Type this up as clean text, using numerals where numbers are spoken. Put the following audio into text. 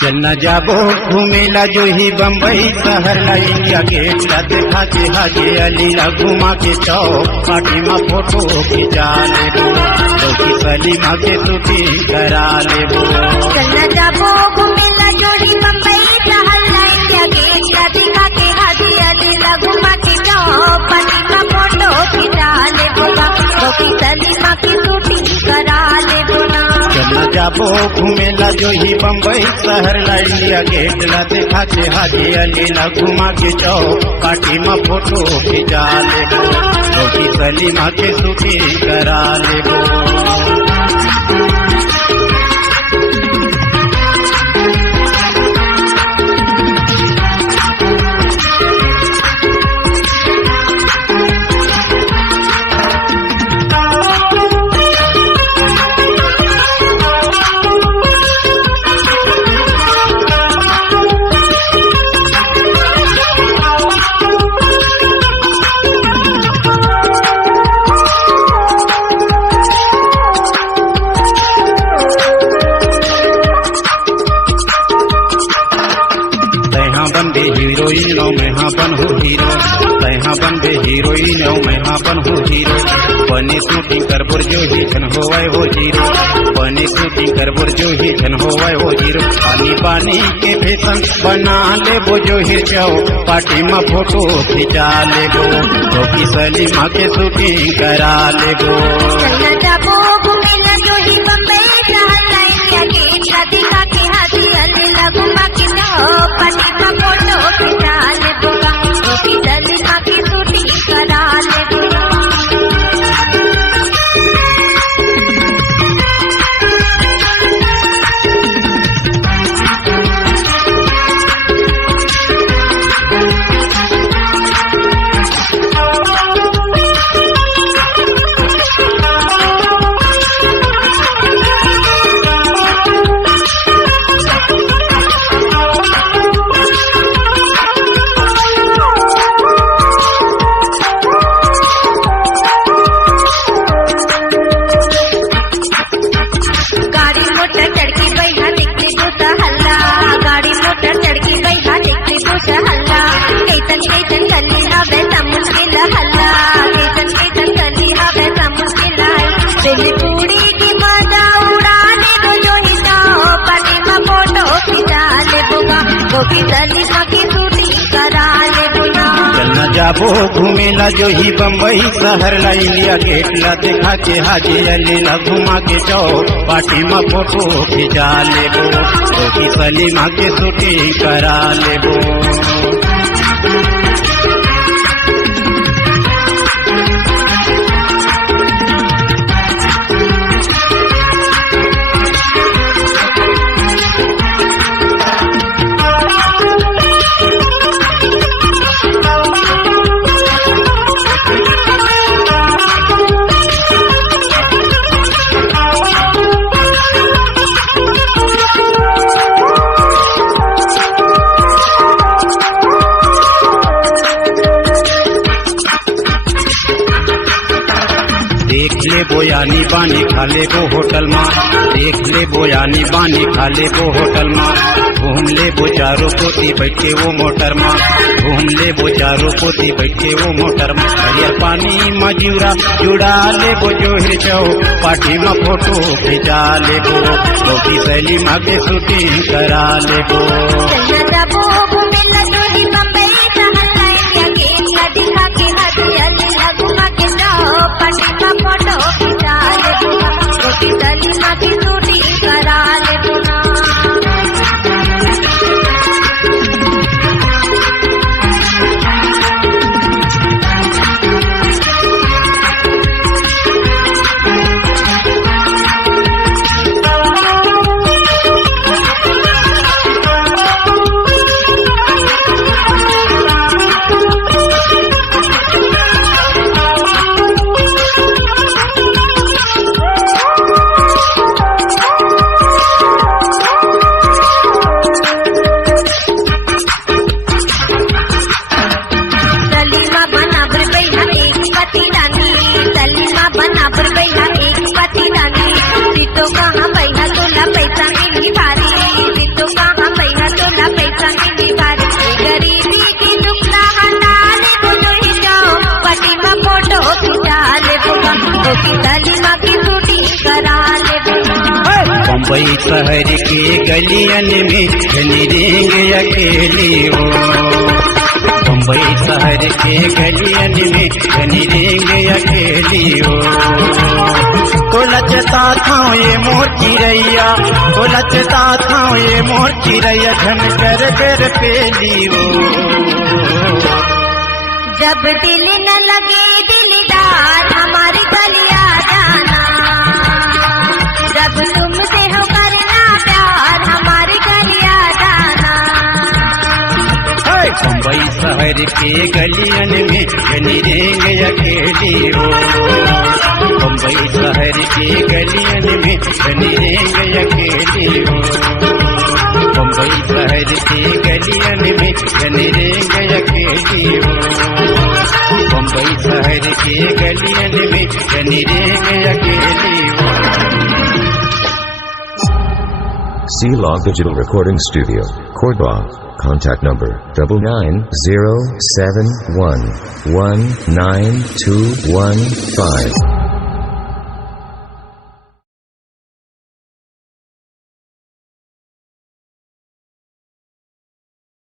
चलना जाबो घूमेला जो ही बम्बई शहर ला इंडिया गेट ला देखा के हाजी अली ला घुमा के चौक पार्टी में फोटो खिंचा लेबो लौकी सलीमा के शूटिंग करा लेबो। चलना जाबो घूमेला जो ही बम्बई शहर ला इंडिया गेट ला देखा के हाजी अली ला घुमा के चौक पार्टी में फोटो खिंचा लेबो लौकी सलीमा के शूटिंग करा लेबो। चलना जाबो घूमेला जो ही बम्बई शहर ला इंडिया गेट ला देखा के हाजी अली ला घुमा के चौक पार्टी में फोटो खिंचा लेबो लौकी सलीमा के शूटिंग करा लेबो। बनबे हीरोइन मैं हाँ बन हो हीरो तैहा बनबे हीरोइन मैं हाँ बन हो हीरो बने शूटिंग करबोर जो ही छन होवाय हो जीरो बने शूटिंग करबोर जो ही छन होवाय हो जीरो पानी पानी के फैशन बना लेबो जो ही जाओ पार्टी में फोटो खिंचा लेबो लौकी सलीमा के शूटिंग करा लेबो। चलना जाबो घूमेला जो ही बम्बई शहर ला इंडिया गेट ला देखा के हाजी अली ला घुमा के चौक पार्टी में फोटो खिंचा लेबो लौकी सलीमा की शूटिंग करा लेबो। चलना जाबो घूमेला जो ही बम्बई शहर ला इंडिया गेट ला देखा के हाजी अली ला घुमा के चौक पार्टी में फोटो खिंचा लेबो लौकी सलीमा के शूटिंग करा लेबो। देख ले बोयानी बानी खा ले वो होटल माँ देख ले बोयानी बानी खा ले वो होटल माँ घूम ले वो चारों पोती बैठ के वो मोटर माँ घूम ले वो चारों पोती बैठ के वो मोटर माँ हरियर पानी मजूरा जुड़ा ले वो जो है जाओ पार्टी में फोटो खिंचा ले वो लौकी सलीमा के शूटिंग करा ले वो। बम्बई शहर के गलियन में घनी रेंग अकेली हो। बम्बई शहर के गलियन में घनी रेंग अकेली हो। तो लचता था ये मोर चिड़ैया, तो लचता था ये मोर चिड़ैया घन कर कर पेली हो। जब दिल न लगे दिलदार हमारी गलिया जाना, जब तुमसे हो करना प्यार हमारी गलिया जाना। बम्बई शहर के गलियन में घनी रेंग अकेली हो। बम्बई शहर के गलियन में घनी रेंग अकेली हो। बम्बई शहर के गलियन में घनी रेंग अकेली हो। बम्बई शहर के गलियन में घनी रेंग अकेली हो। C-Log Digital Recording Studio, Cordoba. Contact number 9907119215.